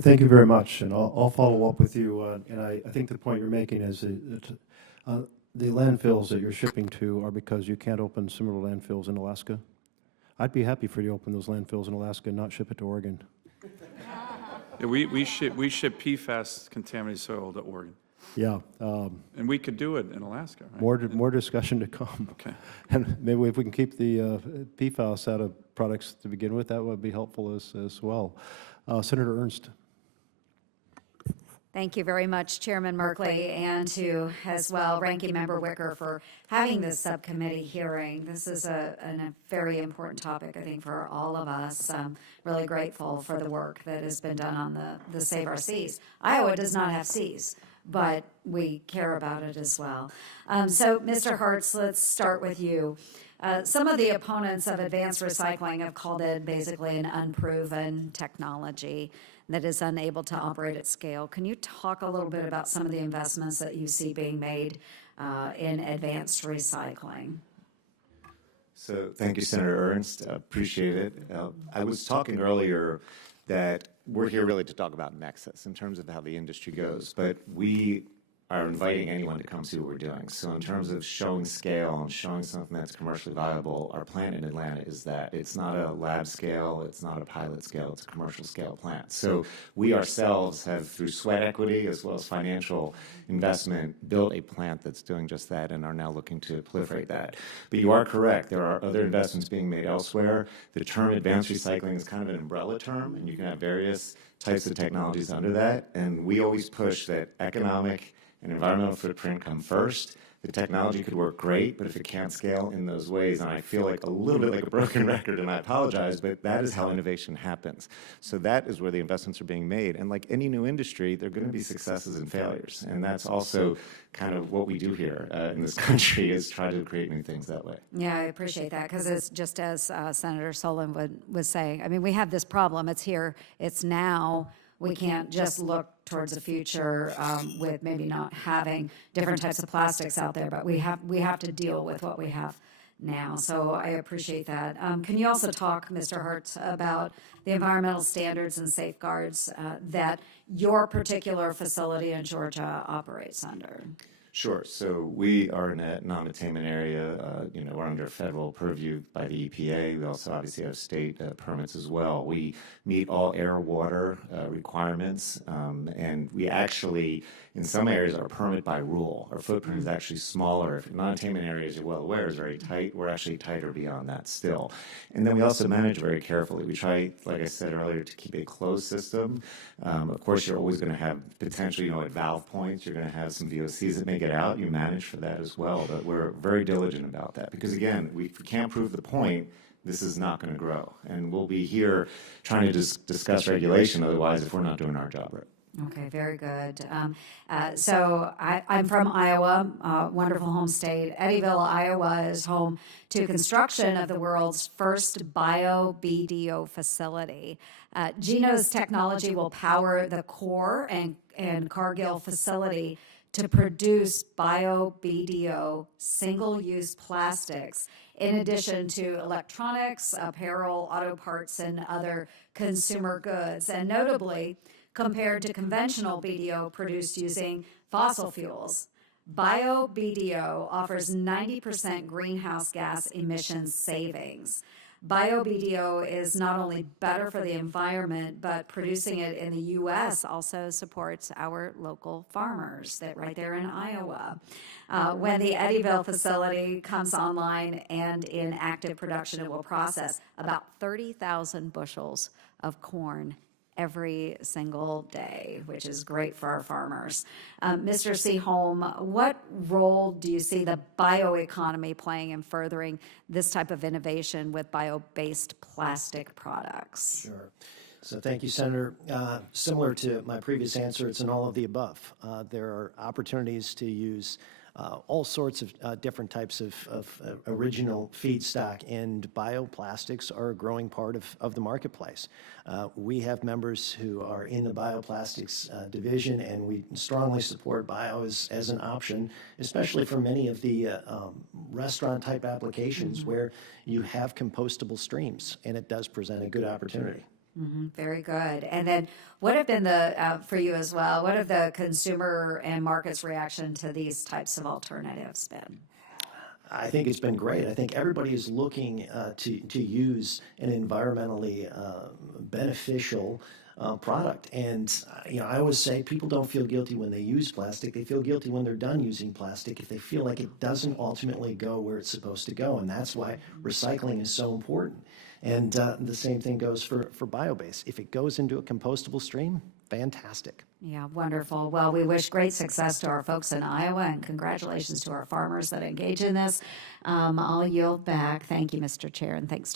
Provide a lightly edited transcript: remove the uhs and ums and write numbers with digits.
Thank you very much, and I'll follow up with you. And I think the point you're making is that the landfills that you're shipping to are because you can't open similar landfills in Alaska. I'd be happy for you to open those landfills in Alaska and not ship it to Oregon. Yeah, we ship PFAS contaminated soil to Oregon. Yeah. And we could do it in Alaska, right? More discussion to come. Okay. And maybe if we can keep the PFAS out of products to begin with, that would be helpful as well. Senator Ernst. Thank you very much, Chairman Merkley, and to, as well, Ranking Member Wicker for having this subcommittee hearing. This is a very important topic, I think, for all of us. Really grateful for the work that has been done on the Save Our Seas. Iowa does not have seas, but we care about it as well. So, Mr. Hertz, let's start with you. Some of the opponents of advanced recycling have called it basically an unproven technology that is unable to operate at scale. Can you talk a little bit about some of the investments that you see being made in advanced recycling? So thank you, Senator Ernst. Appreciate it. I was talking earlier that we're here really to talk about Nexus in terms of how the industry goes, but we are inviting anyone to come see what we're doing. So in terms of showing scale and showing something that's commercially viable, our plant in Atlanta is that. It's not a lab scale, it's not a pilot scale, it's a commercial scale plant. So we ourselves have, through sweat equity as well as financial investment, built a plant that's doing just that and are now looking to proliferate that. But you are correct, there are other investments being made elsewhere. The term advanced recycling is kind of an umbrella term, and you can have various types of technologies under that. And we always push that economic and environmental footprint come first. The technology could work great, but if it can't scale in those ways, and I feel like a little bit like a broken record, and I apologize, but that is how innovation happens. So that is where the investments are being made. And like any new industry, there are going to be successes and failures. And that's also kind of what we do here in this country, is try to create new things that way. Yeah, I appreciate that, because it's just as Senator Solon was saying, I mean, we have this problem. It's here. It's now. We can't just look towards the future with maybe not having different types of plastics out there, but we have to deal with what we have now. So I appreciate that. Can you also talk, Mr. Hertz, about the environmental standards and safeguards that your particular facility in Georgia operates under? Sure. So we are in a non-attainment area. We're under federal purview by the EPA. We also obviously have state permits as well. We meet all air, water requirements, and we actually, in some areas, are permit by rule. Our footprint is actually smaller. If non-attainment areas, you're well aware, is very tight. We're actually tighter beyond that still. And then we also manage very carefully. We try, like I said earlier, to keep a closed system. Of course, you're always going to have potentially, at valve points, you're going to have some VOCs that may get out. You manage for that as well. But we're very diligent about that because, again, if we can't prove the point, this is not going to grow. And we'll be here trying to discuss regulation otherwise if we're not doing our job right. Okay, very good. So I'm from Iowa, wonderful home state. Eddyville, Iowa is home to construction of the world's first bio-BDO facility. Geno's technology will power the core and Cargill facility to produce bio-BDO single-use plastics, in addition to electronics, apparel, auto parts, and other consumer goods. And notably, compared to conventional BDO produced using fossil fuels, bio-BDO offers 90% greenhouse gas emissions savings. Bio-BDO is not only better for the environment, but producing it in the U.S. also supports our local farmers that right there in Iowa. When the Eddyville facility comes online and in active production, it will process about 30,000 bushels of corn every single day, which is great for our farmers. Mr. Seaholm, what role do you see the bioeconomy playing in furthering this type of innovation with bio-based plastic products? Sure. So thank you, Senator. Similar to my previous answer, it's an all of the above. There are opportunities to use all sorts of different types of original feedstock, and bioplastics are a growing part of the marketplace. We have members who are in the bioplastics division, and we strongly support bio as an option, especially for many of the restaurant-type applications where you have compostable streams, and it does present a good opportunity. Very good. And then what have been the, for you as well, what have the consumer and markets reaction to these types of alternatives been? I think it's been great. I think everybody is looking to use an environmentally beneficial product. And I always say people don't feel guilty when they use plastic. They feel guilty when they're done using plastic if they feel like it doesn't ultimately go where it's supposed to go. And that's why recycling is so important. And the same thing goes for biobase. If it goes into a compostable stream, fantastic. Yeah, wonderful. Well, we wish great success to our folks in Iowa, and congratulations to our farmers that engage in this. I'll yield back. Thank you, Mr. Chair, and thanks